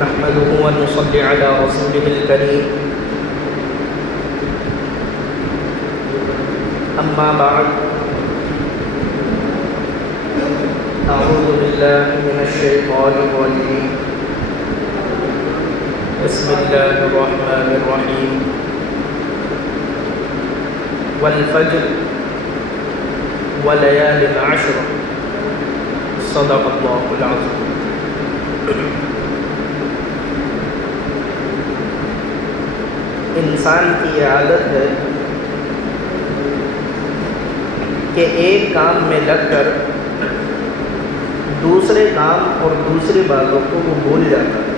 نحمده ونصلي على رسوله الكريم أما بعد أعوذ بالله من الشيطان الرجيم بسم الله الرحمن الرحيم والفجر وليال عشر صدق الله العظيم. انسان کی عادت ہے کہ ایک کام میں لگ کر دوسرے کام اور دوسری باتوں کو وہ بھول جاتا ہے.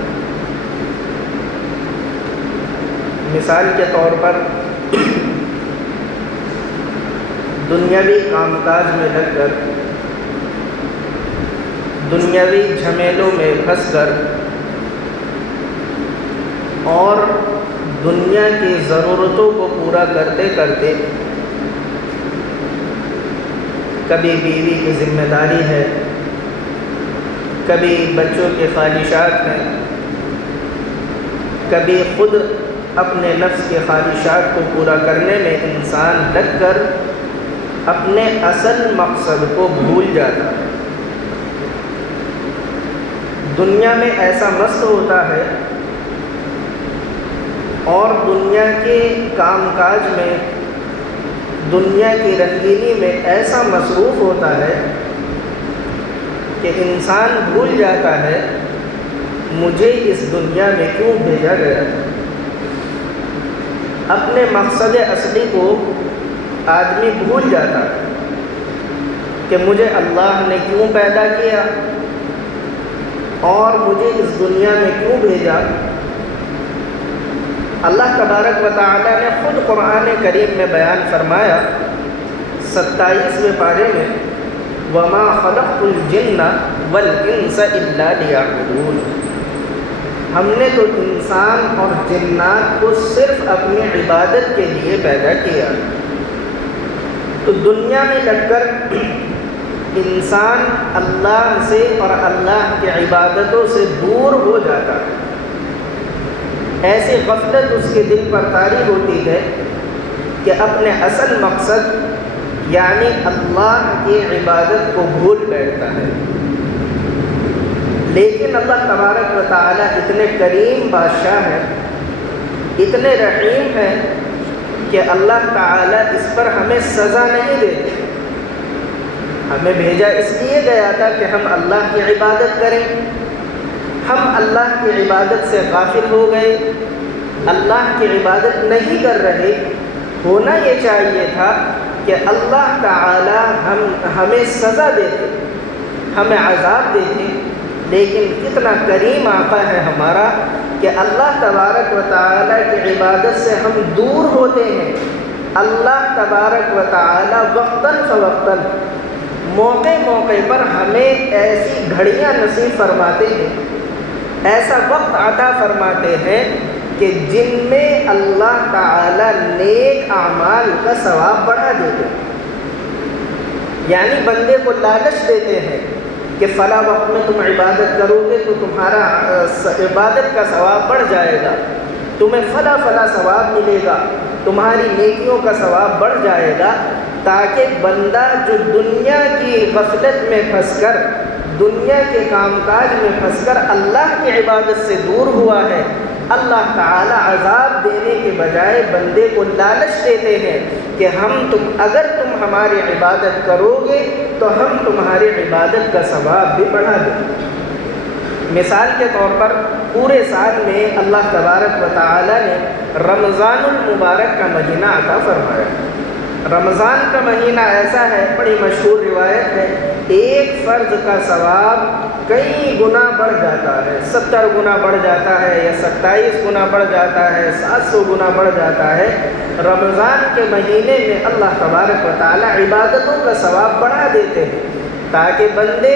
مثال کے طور پر دنیاوی کام کاج میں لگ کر دنیاوی جھمیلوں میں پھنس کر اور دنیا کی ضرورتوں کو پورا کرتے کرتے کبھی بیوی کی ذمہ داری ہے، کبھی بچوں کے خواہشات ہیں، کبھی خود اپنے نفس کے خواہشات کو پورا کرنے میں انسان لگ کر اپنے اصل مقصد کو بھول جاتا ہے. دنیا میں ایسا مست ہوتا ہے اور دنیا کے کام کاج میں، دنیا کی رنگینی میں ایسا مصروف ہوتا ہے کہ انسان بھول جاتا ہے مجھے اس دنیا میں کیوں بھیجا گیا. اپنے مقصد اصلی کو آدمی بھول جاتا ہے کہ مجھے اللہ نے کیوں پیدا کیا اور مجھے اس دنیا میں کیوں بھیجا. اللہ تبارک و تعالی نے خود قرآن کریم میں بیان فرمایا 27ویں پارے میں وَمَا خَلَقْتُ الْجِنَّ وَالْإِنسَ إِلَّا لِيَعْبُدُونِ. ہم نے تو انسان اور جنات کو صرف اپنی عبادت کے لیے پیدا کیا. تو دنیا میں لگ کر انسان اللہ سے اور اللہ کی عبادتوں سے دور ہو جاتا ہے. ایسی غفلت اس کے دل پر طاری ہوتی ہے کہ اپنے اصل مقصد یعنی اللہ کی عبادت کو بھول بیٹھتا ہے. لیکن اللہ تبارک و تعالی اتنے کریم بادشاہ ہیں، اتنے رحیم ہیں کہ اللہ تعالی اس پر ہمیں سزا نہیں دیتے. ہمیں بھیجا اس لیے گیا تھا کہ ہم اللہ کی عبادت کریں. ہم اللہ کی عبادت سے غافل ہو گئے، اللہ کی عبادت نہیں کر رہے. ہونا یہ چاہیے تھا کہ اللہ تعالی ہمیں سزا دیتے، ہمیں عذاب دیتے. لیکن کتنا کریم آقا ہے ہمارا کہ اللہ تبارک و تعالی کی عبادت سے ہم دور ہوتے ہیں. اللہ تبارک و تعالی وقتاً فوقتاً موقع موقع پر ہمیں ایسی گھڑیاں نصیب فرماتے ہیں، ایسا وقت عطا فرماتے ہیں کہ جن میں اللہ تعالی نیک اعمال کا ثواب بڑھا دیتے ہیں. یعنی بندے کو لالچ دیتے ہیں کہ فلاں وقت میں تم عبادت کرو گے تو تمہارا عبادت کا ثواب بڑھ جائے گا، تمہیں فلاں ثواب ملے گا، تمہاری نیکیوں کا ثواب بڑھ جائے گا، تاکہ بندہ جو دنیا کی غفلت میں پھنس کر، دنیا کے کام کاج میں پھنس کر اللہ کی عبادت سے دور ہوا ہے، اللہ تعالی عذاب دینے کے بجائے بندے کو لالچ دیتے ہیں کہ اگر تم ہماری عبادت کرو گے تو ہم تمہاری عبادت کا ثواب بھی بڑھا دیں گے. مثال کے طور پر پورے سال میں اللہ تبارک و تعالی نے رمضان المبارک کا مہینہ عطا فرمایا. رمضان کا مہینہ ایسا ہے، بڑی مشہور روایت ہے، ایک فرض کا ثواب کئی گنا بڑھ جاتا ہے. 70 گنا بڑھ جاتا ہے یا 27 گنا بڑھ جاتا ہے، 700 گنا بڑھ جاتا ہے. رمضان کے مہینے میں اللہ تبارک و تعالی عبادتوں کا ثواب بڑھا دیتے ہیں تاکہ بندے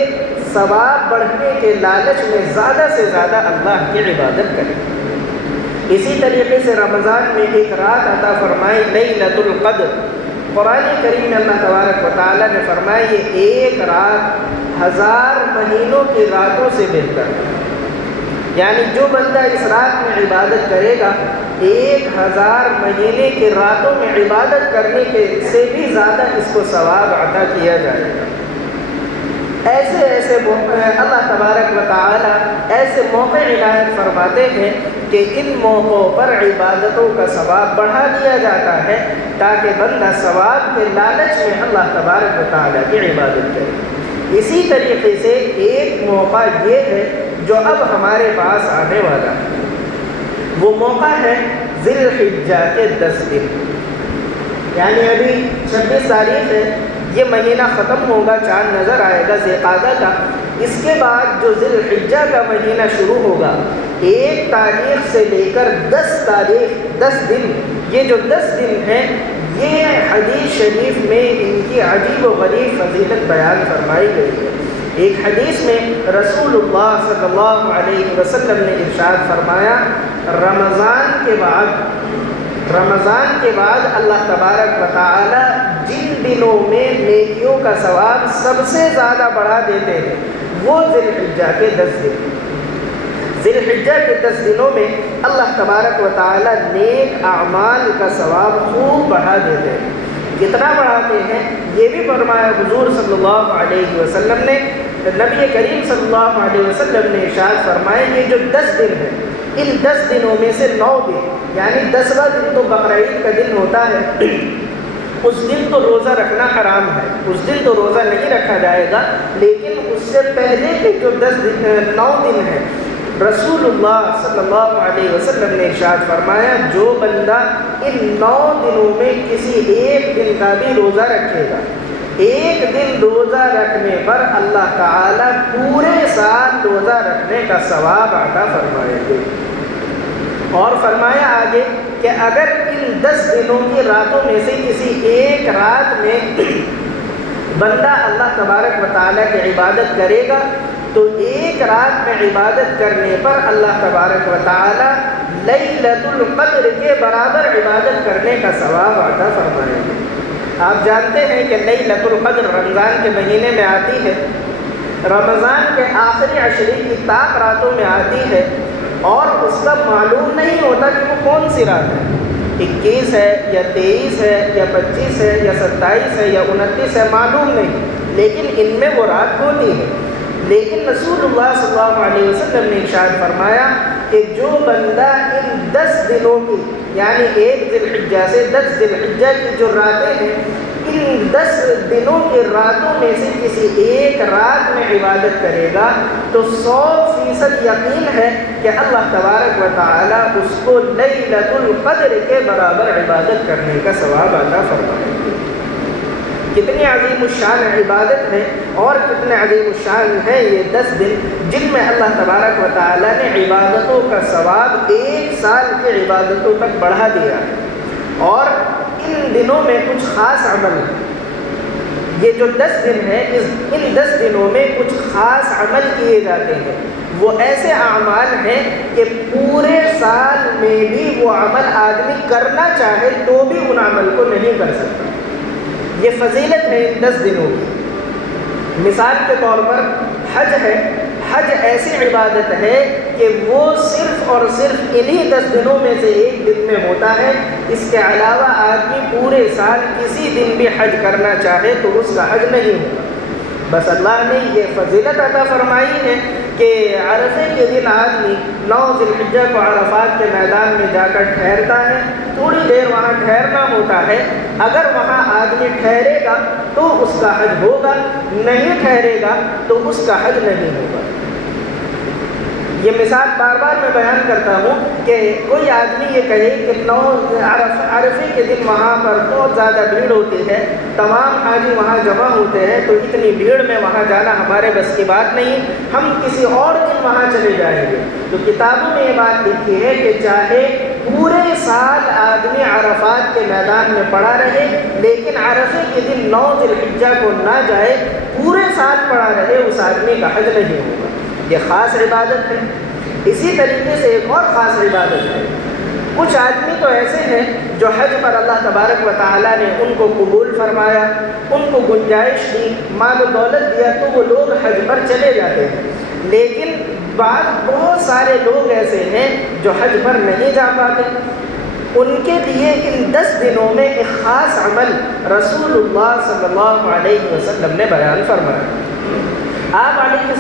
ثواب بڑھنے کے لالچ میں زیادہ سے زیادہ اللہ کی عبادت کریں. اسی طریقے سے رمضان میں ایک رات عطا فرمائی لیلۃ القدر. قرآن کریم میں اللہ تبارک و تعالیٰ نے فرمایا یہ ایک رات 1000 مہینوں کی راتوں سے بہتر ہے. یعنی جو بندہ اس رات میں عبادت کرے گا 1000 مہینے کی راتوں میں عبادت کرنے کے سے بھی زیادہ اس کو ثواب عطا کیا جائے گا۔ ایسے اللہ تبارک و تعالی ایسے موقع عنایت فرماتے ہیں کہ ان موقعوں پر عبادتوں کا ثواب بڑھا دیا جاتا ہے تاکہ بندہ ثواب کے لالچ میں اللہ تبارک و تعالی کی عبادت کرے۔ اسی طریقے سے ایک موقع یہ ہے جو اب ہمارے پاس آنے والا ہے، وہ موقع ہے ذی الحجہ کے 10 دن، یعنی ابھی 26 تاریخ ہے، یہ مہینہ ختم ہوگا، چاند نظر آئے گا ذی القعدہ کا، اس کے بعد جو ذی الحجہ کا مہینہ شروع ہوگا 1 تاریخ سے لے کر 10 دن، یہ جو 10 دن ہیں یہ حدیث شریف میں ان کی عجیب و غریب فضیلت بیان فرمائی گئی ہے۔ ایک حدیث میں رسول اللہ صلی اللہ علیہ وسلم نے ارشاد فرمایا، رمضان کے بعد اللہ تبارک و تعالی جن دنوں میں نیکیوں کا ثواب سب سے زیادہ بڑھا دیتے ہیں وہ ذی الحجہ کے 10 دن۔ ذی الحجہ کے 10 دنوں میں اللہ تبارک و تعالی نیک اعمال کا ثواب خوب بڑھا دیتے ہیں۔ کتنا بڑھاتے ہیں یہ بھی فرمایا حضور صلی اللہ علیہ وسلم نے۔ نبی کریم صلی اللہ علیہ وسلم نے ارشاد فرمایا، یہ جو 10 دن ہیں ان 10 دنوں میں سے 9 دن، یعنی 10واں دن تو بقرعید کا دن ہوتا ہے، اس دن تو روزہ رکھنا حرام ہے، اس دن تو روزہ نہیں رکھا جائے گا، لیکن اس سے پہلے کے جو 9 دن ہیں رسول اللہ صلی اللہ علیہ وسلم نے ارشاد فرمایا، جو بندہ ان 9 دنوں میں کسی ایک دن کا بھی روزہ رکھے گا، ایک دن روزہ رکھنے پر اللہ تعالیٰ پورے سال روزہ رکھنے کا ثواب عطا فرمائیں گے۔ اور فرمایا آگے کہ اگر ان 10 دنوں کی راتوں میں سے کسی ایک رات میں بندہ اللہ تبارک و تعالیٰ کی عبادت کرے گا تو ایک رات میں عبادت کرنے پر اللہ تبارک و تعالیٰ لیلۃ القدر کے برابر عبادت کرنے کا ثواب عطا فرمائیں گے۔ آپ جانتے ہیں کہ لیلۃ القدر رمضان کے مہینے میں آتی ہے، رمضان کے آخری عشرے کی طاق راتوں میں آتی ہے، اور اس کا معلوم نہیں ہوتا کہ وہ کون سی رات ہے، 21 ہے یا 23 ہے یا 25 ہے یا 27 ہے یا 29 ہے، معلوم نہیں، لیکن ان میں وہ رات ہوتی ہے۔ لیکن رسول اللہ صلی اللہ علیہ وسلم نے ارشاد فرمایا کہ جو بندہ ان 10 دنوں کی، یعنی 1 ذی الحجہ سے 10 ذی الحجہ کی جو راتیں ہیں، ان 10 دنوں کی راتوں میں سے کسی ایک رات میں عبادت کرے گا تو 100% یقین ہے کہ اللہ تبارک و تعالیٰ اس کو لیلۃ القدر کے برابر عبادت کرنے کا ثواب عطا فرمائیں گے۔ کتنی عظیم الشان عبادت ہے اور کتنے عظیم الشان ہیں یہ 10 دن جن میں اللہ تبارک و تعالیٰ نے عبادتوں کا ثواب 1 سال کی عبادتوں تک بڑھا دیا ہے۔ اور ان دنوں میں کچھ خاص عمل، یہ جو 10 دن ہیں ان 10 دنوں میں کچھ خاص عمل کیے جاتے ہیں، وہ ایسے اعمال ہیں کہ پورے سال میں بھی وہ عمل آدمی کرنا چاہے تو بھی ان عمل کو نہیں کر سکتا۔ یہ فضیلت ہے ان 10 دنوں کی۔ مثال کے طور پر حج ہے، حج ایسی عبادت ہے کہ وہ صرف اور صرف انہی 10 دنوں میں سے ایک دن میں ہوتا ہے، اس کے علاوہ آدمی پورے سال کسی دن بھی حج کرنا چاہے تو اس کا حج نہیں ہوگا۔ بس اللہ نے یہ فضیلت عطا فرمائی ہے کہ عرفے کے دن آدمی 9 ذی الحجہ کو عرفات کے میدان میں جا کر ٹھہرتا ہے، تھوڑی دیر وہاں ٹھہرنا ہوتا ہے، اگر وہاں آدمی ٹھہرے گا تو اس کا حج ہوگا، نہیں ٹھہرے گا تو اس کا حج نہیں ہوگا۔ یہ مثال بار بار میں بیان کرتا ہوں کہ کوئی آدمی یہ کہے کہ 9 عرفے کے دن وہاں پر بہت زیادہ بھیڑ ہوتی ہے، تمام حاجی وہاں جمع ہوتے ہیں، تو اتنی بھیڑ میں وہاں جانا ہمارے بس کی بات نہیں، ہم کسی اور دن وہاں چلے جائیں گے۔ تو کتابوں میں یہ بات لکھی ہے کہ چاہے پورے سال آدمی عرفات کے میدان میں پڑا رہے، لیکن عرفے کے دن 9 ذی الحجہ کو نہ جائے، پورے سال پڑا رہے، اس آدمی کا حج نہیں ہوگا۔ یہ خاص عبادت ہے۔ اسی طریقے سے ایک اور خاص عبادت ہے، کچھ آدمی تو ایسے ہیں جو حج پر اللہ تبارک و تعالیٰ نے ان کو قبول فرمایا، ان کو گنجائش دی، مال و دولت دیا، تو وہ لوگ حج پر چلے جاتے ہیں۔ لیکن بہت سارے لوگ ایسے ہیں جو حج پر نہیں جا پاتے۔ ان کے لیے ان 10 دنوں میں ایک خاص عمل رسول اللہ صلی اللہ علیہ وسلم نے بیان فرمایا۔ آپ علیہ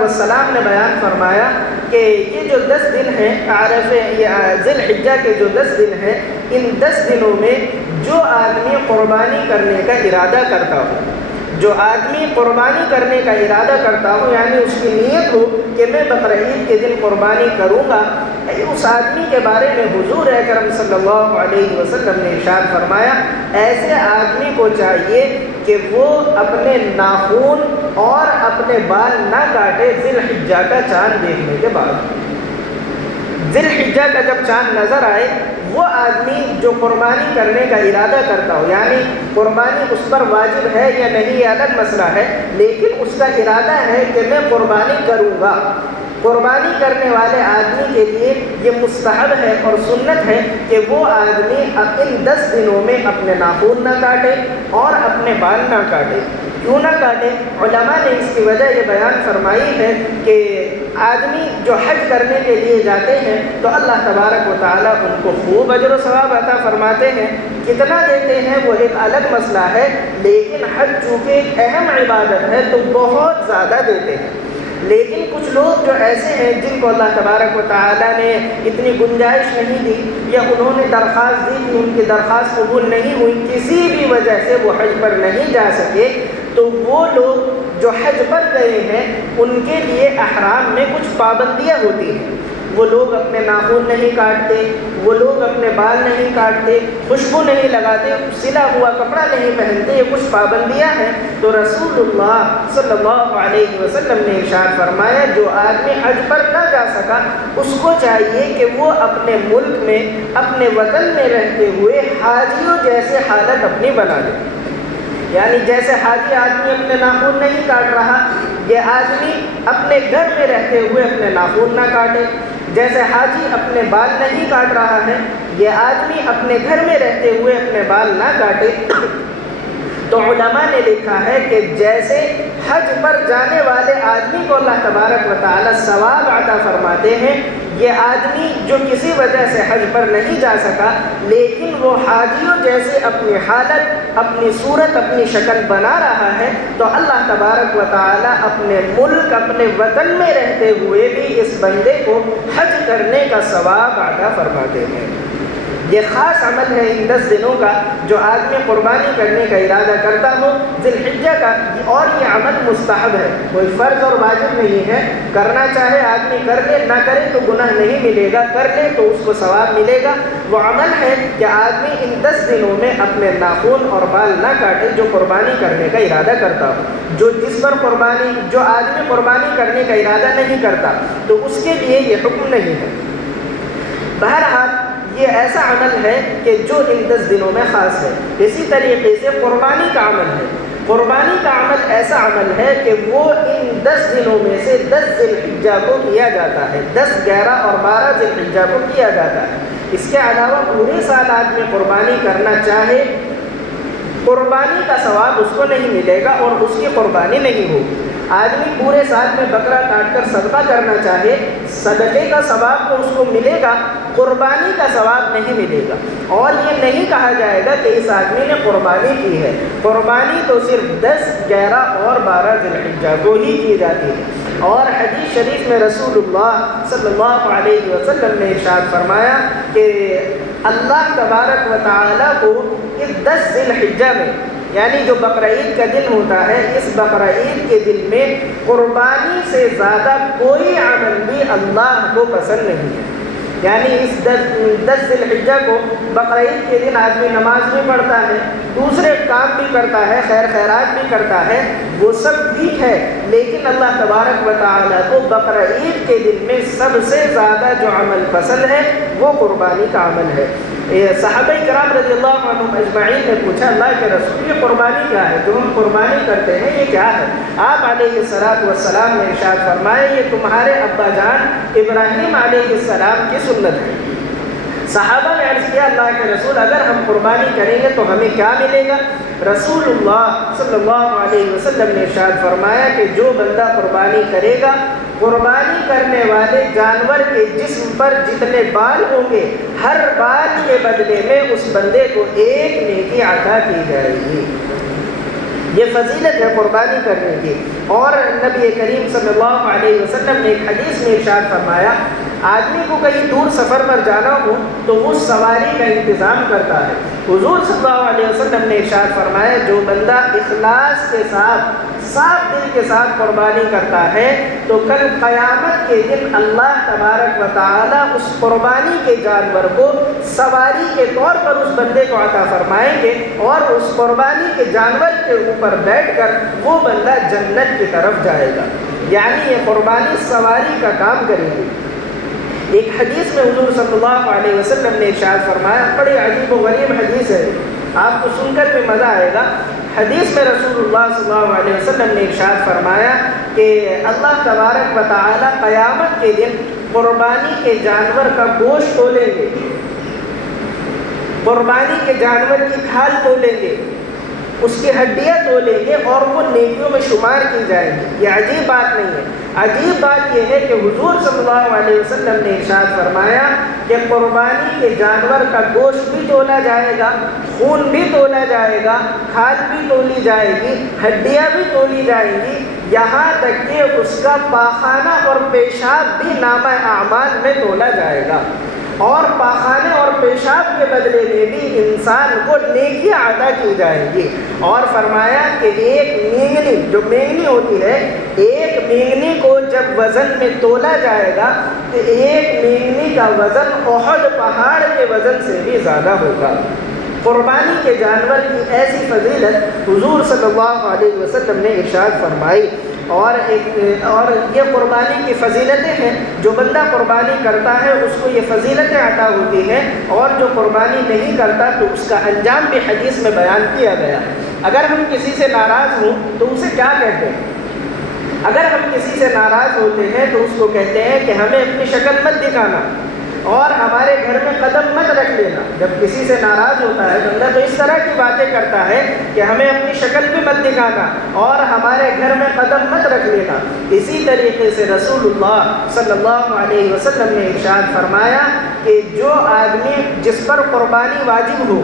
السلام نے بیان فرمایا کہ یہ جو 10 دن ہیں ذی الحجہ کے جو 10 دن ہیں، ان 10 دنوں میں جو آدمی قربانی کرنے کا ارادہ کرتا ہو، جو آدمی قربانی کرنے کا ارادہ کرتا ہو، یعنی اس کی نیت ہو کہ میں بقرعید کے دن قربانی کروں گا، اس آدمی کے بارے میں حضور اکرم صلی اللہ علیہ وسلم نے ارشاد فرمایا، ایسے آدمی کو چاہیے کہ وہ اپنے ناخن اور اپنے بال نہ کاٹے ذی الحجہ کا چاند دیکھنے کے بعد۔ ذی الحجہ کا جب چاند نظر آئے، وہ آدمی جو قربانی کرنے کا ارادہ کرتا ہو، یعنی قربانی اس پر واجب ہے یا نہیں یہ الگ مسئلہ ہے، لیکن اس کا ارادہ ہے کہ میں قربانی کروں گا، قربانی کرنے والے آدمی کے لیے یہ مستحب ہے اور سنت ہے کہ وہ آدمی ان 10 دنوں میں اپنے ناخن نہ کاٹے اور اپنے بال نہ کاٹے۔ کیوں نہ کاٹے؟ علماء نے اس کی وجہ یہ بیان فرمائی ہے کہ آدمی جو حج کرنے کے لیے جاتے ہیں تو اللہ تبارک و تعالیٰ ان کو خوب اجر و ثواب عطا فرماتے ہیں۔ کتنا دیتے ہیں وہ ایک الگ مسئلہ ہے، لیکن حج چونکہ ایک اہم عبادت ہے تو بہت زیادہ دیتے ہیں۔ لیکن کچھ لوگ جو ایسے ہیں جن کو اللہ تبارک و تعالیٰ نے اتنی گنجائش نہیں دی، یا انہوں نے درخواست دی کہ ان کی درخواست قبول نہیں ہوئی، کسی بھی وجہ سے وہ حج پر نہیں جا سکے، تو وہ لوگ جو حج پر گئے ہیں ان کے لیے احرام میں کچھ پابندیاں ہوتی ہیں۔ وہ لوگ اپنے ناخن نہیں کاٹتے، وہ لوگ اپنے بال نہیں کاٹتے، خوشبو نہیں لگاتے، سلا ہوا کپڑا نہیں پہنتے، یہ کچھ پابندیاں ہیں۔ تو رسول اللہ صلی اللہ علیہ وسلم نے ارشاد فرمایا، جو آدمی حج پر نہ جا سکا اس کو چاہیے کہ وہ اپنے ملک میں، اپنے وطن میں رہتے ہوئے حاجیوں جیسے حالت اپنی بنا لے۔ یعنی جیسے حاجی آدمی اپنے ناخن نہیں کاٹ رہا، یہ آدمی اپنے گھر میں رہتے ہوئے اپنے ناخن نہ کاٹے۔ جیسے حاجی اپنے بال نہیں کاٹ رہا ہے، یہ آدمی اپنے گھر میں رہتے ہوئے اپنے بال نہ کاٹے۔ تو علماء نے لکھا ہے کہ جیسے حج پر جانے والے آدمی کو اللہ تبارک و تعالی ثواب عطا فرماتے ہیں، یہ آدمی جو کسی وجہ سے حج پر نہیں جا سکا لیکن وہ حاجیوں جیسے اپنی حالت، اپنی صورت، اپنی شکل بنا رہا ہے، تو اللہ تبارک و تعالی اپنے ملک، اپنے وطن میں رہتے ہوئے بھی اس بندے کو حج کرنے کا ثواب عطا فرماتے ہیں۔ یہ خاص عمل ہے ان 10 دنوں کا، جو آدمی قربانی کرنے کا ارادہ کرتا ہو ذی الحجہ کا، اور یہ عمل مستحب ہے، کوئی فرض اور واجب نہیں ہے۔ کرنا چاہے آدمی کر لے، نہ کرے تو گناہ نہیں ملے گا، کر لے تو اس کو ثواب ملے گا۔ وہ عمل ہے کہ آدمی ان 10 دنوں میں اپنے ناخن اور بال نہ کاٹے جو قربانی کرنے کا ارادہ کرتا ہو۔ جو آدمی قربانی کرنے کا ارادہ نہیں کرتا تو اس کے لیے یہ حکم نہیں ہے۔ بہرحال یہ ایسا عمل ہے کہ جو ان 10 دنوں میں خاص ہے۔ اسی طریقے سے قربانی کا عمل ہے۔ قربانی کا عمل ایسا عمل ہے کہ وہ ان 10 دنوں میں سے 10 ذی الحجہ کو کیا جاتا ہے، 10، 11 اور 12 ذی الحجہ کو کیا جاتا ہے۔ اس کے علاوہ پورے سال آدمی قربانی کرنا چاہے، قربانی کا ثواب اس کو نہیں ملے گا اور اس کی قربانی نہیں ہوگی۔ آدمی پورے سال میں بکرا کاٹ کر صدقہ کرنا چاہے، صدقے کا ثواب تو اس کو ملے گا، قربانی کا ثواب نہیں ملے گا۔ اور یہ نہیں کہا جائے گا کہ اس آدمی نے قربانی کی ہے، قربانی تو صرف 10، 11 اور 12 ذی الحجہ کو ہی کی جاتی ہے۔ اور حدیث شریف میں رسول اللہ صلی اللہ علیہ وسلم نے ارشاد فرمایا کہ اللہ تبارک و تعالیٰ کو اس 10 ذی الحجہ میں، یعنی جو بقرعید کا دن ہوتا ہے، اس بقرعید کے دن میں قربانی سے زیادہ کوئی عمل بھی اللہ کو پسند نہیں ہے۔ یعنی اس 10 ذی الحجہ کو بقرعید کے دن آدمی نماز بھی پڑھتا ہے، دوسرے کام بھی کرتا ہے، خیر خیرات بھی کرتا ہے، وہ سب ٹھیک ہے، لیکن اللہ تبارک و تعالیٰ کو بقرعید کے دن میں سب سے زیادہ جو عمل پسند ہے وہ قربانی کا عمل ہے۔ صحابہ کرام رضی اللہ عنہم اجمعین نے پوچھا، اللہ کے رسول یہ قربانی کیا ہے جو ہم قربانی کرتے ہیں، یہ کیا ہے؟ آپ علیہ السلام نے ارشاد فرمایا، یہ تمہارے ابا جان ابراہیم علیہ السلام کی سنت ہے۔ صحابہ نے عرض کیا اللہ کے رسول اگر ہم قربانی کریں گے تو ہمیں کیا ملے گا؟ رسول اللہ صلی اللہ علیہ وسلم نے ارشاد فرمایا کہ جو بندہ قربانی کرے گا، قربانی کرنے والے جانور کے جسم پر جتنے بال ہوں گے ہر بال کے بدلے میں اس بندے کو ایک نیکی عطا کی جائے گی۔ یہ فضیلت ہے قربانی کرنے کی۔ اور نبی کریم صلی اللہ علیہ وسلم نے ایک حدیث میں ارشاد فرمایا آدمی کو کہیں دور سفر پر جانا ہو تو وہ سواری کا انتظام کرتا ہے۔ حضور صلی اللہ علیہ وسلم نے ارشاد فرمایا جو بندہ اخلاص کے ساتھ صاف دل کے ساتھ قربانی کرتا ہے تو کل قیامت کے دن اللہ تبارک و تعالی اس قربانی کے جانور کو سواری کے طور پر اس بندے کو عطا فرمائیں گے اور اس قربانی کے جانور کے اوپر بیٹھ کر وہ بندہ جنت کی طرف جائے گا۔ یعنی یہ قربانی سواری کا کام کرے گی۔ ایک حدیث میں حضور صلی اللہ علیہ وسلم نے ارشاد فرمایا، بڑی عجیب و غریب حدیث ہے، آپ کو سن کر بھی مزہ آئے گا۔ حدیث میں رسول اللہ صلی اللہ علیہ وسلم نے ارشاد فرمایا کہ اللہ تبارک و تعالی قیامت کے دن قربانی کے جانور کا گوشت تولیں گے، قربانی کے جانور کی کھال تولیں گے، اس کی ہڈیاں تولیں گے اور وہ نیکیوں میں شمار کی جائیں گی۔ یہ عجیب بات نہیں ہے، عجیب بات یہ ہے کہ حضور صلی اللہ علیہ وسلم نے ارشاد فرمایا کہ قربانی کے جانور کا گوشت بھی تولا جائے گا، خون بھی تولا جائے گا، کھال بھی تولی جائے گی، ہڈیاں بھی تولی جائیں گی، یہاں تک کہ اس کا پاخانہ اور پیشاب بھی نامہ اعمال میں تولا جائے گا، اور پاخانے اور پیشاب کے بدلے میں بھی انسان کو نیکیاں عطا کی جائیں گی۔ اور فرمایا کہ ایک مینگنی، جو مینگنی ہوتی ہے، ایک مینگنی کو جب وزن میں تولا جائے گا تو ایک مینگنی کا وزن احد پہاڑ کے وزن سے بھی زیادہ ہوگا۔ قربانی کے جانور کی ایسی فضیلت حضور صلی اللہ علیہ وسلم نے ارشاد فرمائی۔ اور یہ قربانی کی فضیلتیں ہیں، جو بندہ قربانی کرتا ہے اس کو یہ فضیلتیں عطا ہوتی ہیں، اور جو قربانی نہیں کرتا تو اس کا انجام بھی حدیث میں بیان کیا گیا۔ اگر ہم کسی سے ناراض ہوں تو اسے کیا کہتے ہیں؟ اگر ہم کسی سے ناراض ہوتے ہیں تو اس کو کہتے ہیں کہ ہمیں اپنی شکل مت دکھانا اور ہمارے گھر میں قدم مت رکھ لینا۔ جب کسی سے ناراض ہوتا ہے بندہ تو اس طرح کی باتیں کرتا ہے کہ ہمیں اپنی شکل بھی مت دکھانا اور ہمارے گھر میں قدم مت رکھ لینا۔ اسی طریقے سے رسول اللہ صلی اللہ علیہ وسلم نے ارشاد فرمایا کہ جو آدمی جس پر قربانی واجب ہو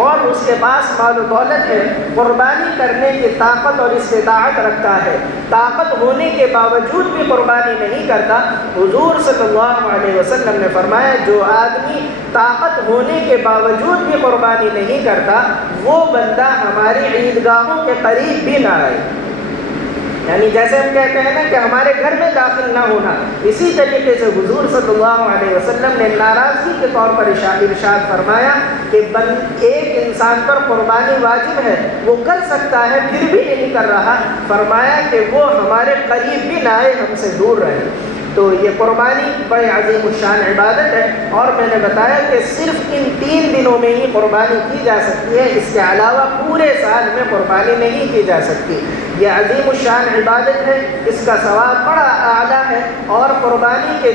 اور اس کے پاس مال و دولت ہے، قربانی کرنے کی طاقت اور استطاعت رکھتا ہے، طاقت ہونے کے باوجود بھی قربانی نہیں کرتا، حضور صلی اللہ علیہ وسلم نے فرمایا جو آدمی طاقت ہونے کے باوجود بھی قربانی نہیں کرتا وہ بندہ ہماری عیدگاہوں کے قریب بھی نہ آئے۔ یعنی جیسے ہم کہتے ہیں نا کہ ہمارے گھر میں داخل نہ ہونا، اسی طریقے سے حضور صلی اللہ علیہ وسلم نے ناراضگی کے طور پر ارشاد فرمایا کہ ایک انسان پر قربانی واجب ہے، وہ کر سکتا ہے پھر بھی نہیں کر رہا، فرمایا کہ وہ ہمارے قریب بھی نہ آئے، ہم سے دور رہے۔ تو یہ قربانی بڑے عظیم الشان عبادت ہے، اور میں نے بتایا کہ صرف ان 3 دنوں میں ہی قربانی کی جا سکتی ہے، اس کے علاوہ پورے سال میں قربانی نہیں کی جا سکتی۔ یہ عظیم الشان عبادت ہے، اس کا ثواب بڑا اعلیٰ ہے، اور قربانی کا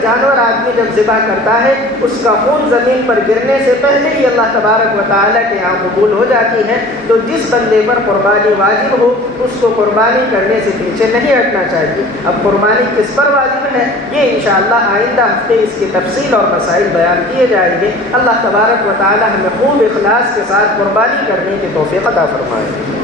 جانور آدمی جب ذبح کرتا ہے اس کا خون زمین پر گرنے سے پہلے ہی اللہ تبارک و تعالیٰ کے یہاں قبول ہو جاتی ہے۔ تو جس بندے پر قربانی واجب ہو اس کو قربانی کرنے سے پیچھے نہیں ہٹنا چاہیے۔ اب قربانی کس پر واجب ہے یہ انشاءاللہ آئندہ ہفتے اس کی تفصیل اور مسائل بیان کیے جائیں گے۔ اللہ تبارک و تعالی ہمیں خوب اخلاص کے ساتھ قربانی کرنے کی توفیق عطا فرمائے۔